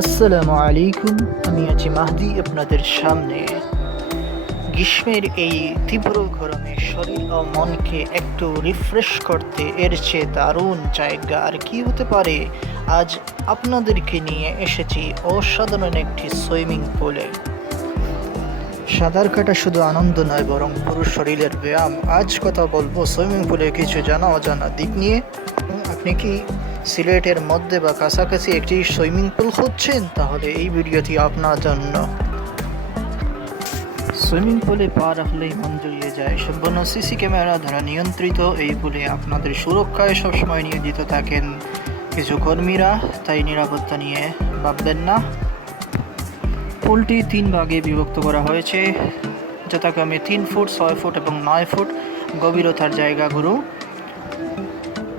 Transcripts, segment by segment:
আসসালামু আলাইকুম। আমি আছি মাহদি আপনাদের সামনে। গ্রীষ্মের এই তীব্র গরমে শরীর ও মনকে একটু রিফ্রেশ করতে এর চেয়ে দারুণ জায়গা আর কি হতে পারে। আজ আপনাদেরকে নিয়ে এসেছি অসাধারণ একটি সুইমিং পুলে। সাঁতার কাটা শুধু আনন্দ নয়, বরং পুরো শরীরের ব্যায়াম। আজ কথা বলবো সুইমিং পুলের কিছু জানা অজানা দিক নিয়ে। আপনি কি সিলেটের মধ্যে বা কাছাকাছি একটি সুইমিং পুল খুঁজছেন? তাহলে এই ভিডিওটি আপনার জন্য। সুইমিং পুলে পা রাখলেই মন জড়িয়ে যায়। সম্পূর্ণ সিসি ক্যামেরা দ্বারা নিয়ন্ত্রিত এই পুলে আপনাদের সুরক্ষায় সবসময় নিয়োজিত থাকেন কিছু কর্মীরা, তাই নিরাপত্তা নিয়ে ভাববেন না। পুলটি 3 ভাগে বিভক্ত করা হয়েছে, যথাক্রমে 3 ফুট, 6 ফুট এবং 9 ফুট গভীরতার জায়গাগুলো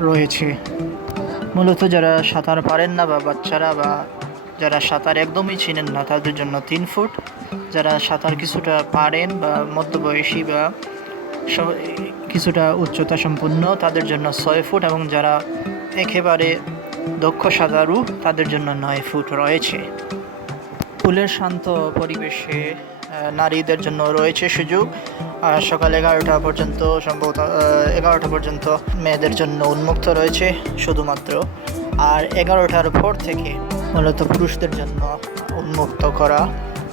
রয়েছে। মূলত যারা সাঁতার পারেন না বা বাচ্চারা বা যারা সাঁতার একদমই চিনেন না তাদের জন্য 3 ফুট, যারা সাঁতার কিছুটা পারেন বা মধ্যবয়সী বা কিছুটা উচ্চতা সম্পন্ন তাদের জন্য 6 ফুট এবং যারা একেবারে দক্ষ সাঁতারু তাদের জন্য 9 ফুট রয়েছে। পুলের শান্ত পরিবেশে নারীদের জন্য রয়েছে সুযোগ। সকাল 11টা পর্যন্ত, সম্ভবত 11টা পর্যন্ত মেয়েদের জন্য উন্মুক্ত রয়েছে শুধুমাত্র, আর 11টার পর থেকে মূলত পুরুষদের জন্য উন্মুক্ত করা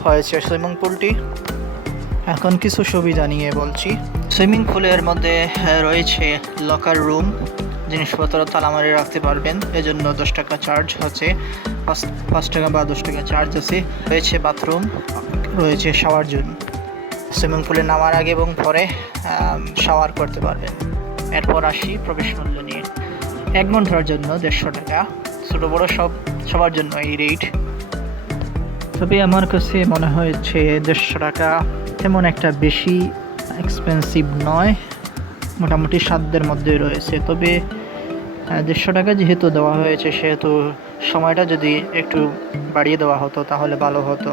হয়েছে সুইমিং পুলটি। এখন কিছু সুবিধা নিয়ে বলছি। সুইমিং পুলের মধ্যে রয়েছে লকার রুম, জিনিসপত্র তালামারি রাখতে পারবেন, এজন্য 10 টাকা চার্জ আছে, 5 টাকা বা 10 টাকা চার্জ আছে। রয়েছে বাথরুম, রয়েছে শাওয়ার জোন। সুইমিং পুলে নামার আগে এবং পরে শাওয়ার করতে পারবেন। এরপর আসি প্রবেশ মূল্য নিয়ে। 1 ঘন্টার জন্য 150 টাকা, ছোটো বড়ো সবার জন্য এই রেট। তবে আমার কাছে মনে হয়েছে 150 টাকা তেমন একটা বেশি এক্সপেন্সিভ নয়, মোটামুটি সাধ্যের মধ্যে রয়েছে। তবে 150 টাকা যেহেতু দেওয়া হয়েছে সেহেতু সময়টা যদি একটু বাড়িয়ে দেওয়া হতো তাহলে ভালো হতো।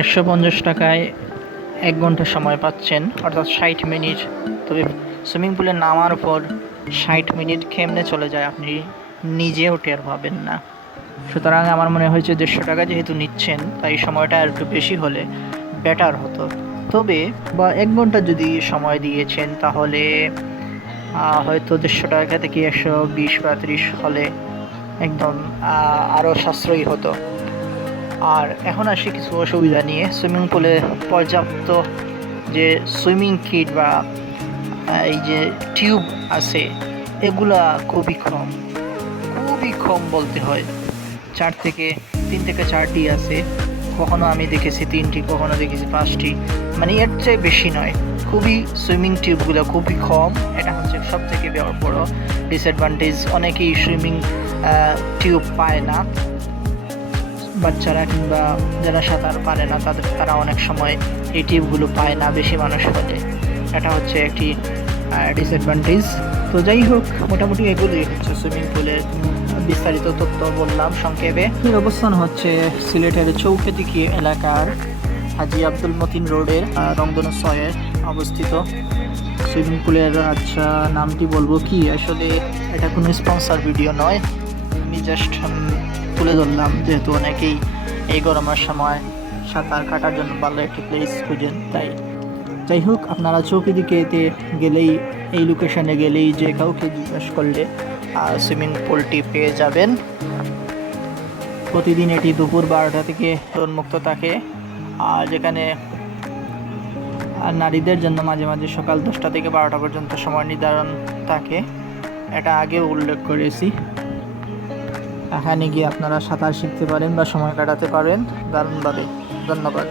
150 টাকায় 1 ঘন্টা সময় পাচ্ছেন, অর্থাৎ 60 মিনিট। তবে সুইমিং পুলে নামার পর 60 মিনিট কেমনে চলে যায় আপনি নিজেও টের পাবেন না। সুতরাং আমার মনে হয়েছে 150 টাকা যেহেতু নিচ্ছেন তাই সময়টা আর একটু বেশি হলে বেটার হতো। তবে বা 1 ঘন্টা যদি সময় দিয়েছেন তাহলে হয়তো 150 টাকা থেকে 120 বা 30 হলে একদম আরও সাশ্রয়ী হতো। আর এখন আসি কিছু অসুবিধা নিয়ে। সুইমিং পুলে পর্যাপ্ত যে সুইমিং কিট বা এই যে টিউব আছে এগুলা খুবই কম বলতে হয়। 3 থেকে 4টি আছে, কখনো আমি দেখেছি 3টি, কখনো দেখেছি 5টি, মানে এর চেয়ে বেশি নয়। সুইমিং টিউবগুলো খুবই কম, এটা হচ্ছে সব থেকে বড় ডিসঅ্যাডভান্টেজ। অনেকেই সুইমিং টিউব পায় না, বাচ্চারা কিংবা যারা সাঁতার পারে না তারা অনেক সময় এই টিউবগুলো পায় না বেশি মানুষ হলে, এটা হচ্ছে একটি ডিসঅ্যাডভান্টেজ। তো যাই হোক, মোটামুটি এগুলোই হচ্ছে সুইমিং পুলের বিস্তারিত তথ্য বললাম সংক্ষেপে। এর অবস্থান হচ্ছে সিলেটের চৌকেদিকি এলাকার হাজি আব্দুল মতিন রোডের রংধনু 6-এ অবস্থিত। সুইমিং পুলের নামটি বলবো কি, আসলে এটা কোনো স্পন্সর ভিডিও নয়, আমি জাস্ট তুলে ধরলাম যেহেতু অনেকেই এই গরমের সময় সাঁতার কাটার জন্য ভালো একটি প্লেস খুঁজেন। তাই যাই হোক, আপনারা চৌকিদিকেতে গেলেই, এই লোকেশনে গেলেই যে কাউকে জিজ্ঞাসা করলে সুইমিং পুলটি পেয়ে যাবেন। প্রতিদিন এটি দুপুর 12টা থেকে উন্মুক্ত থাকে, আর যেখানে নারীদের জন্য মাঝে মাঝে সকাল 10টা থেকে 12টা পর্যন্ত সময় নির্ধারণ থাকে, এটা আগেও উল্লেখ করেছি। এখানে গিয়ে আপনারা সাঁতার শিখতে পারেন বা সময় কাটাতে পারেন দারুণভাবে। ধন্যবাদ।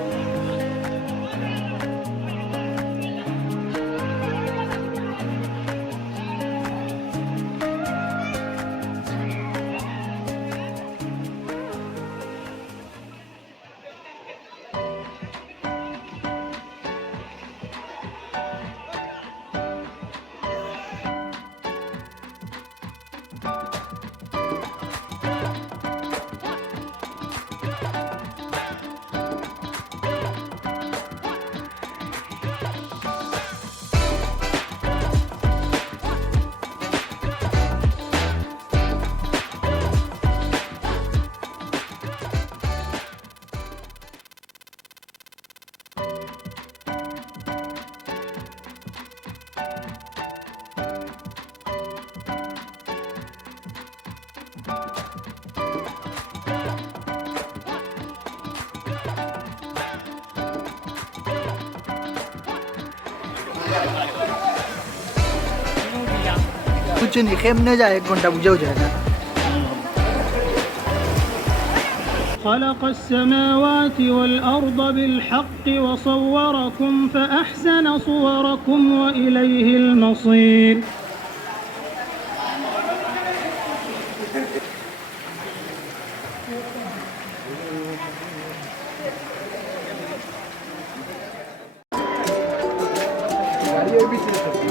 বুঝছেনি কেমনে যায় 1 ঘন্টা বুঝাও যায় না। خلق السماوات والأرض بالحق وصوركم فأحسن صوركم وإليه المصير. গাড়ি ওই পিছনে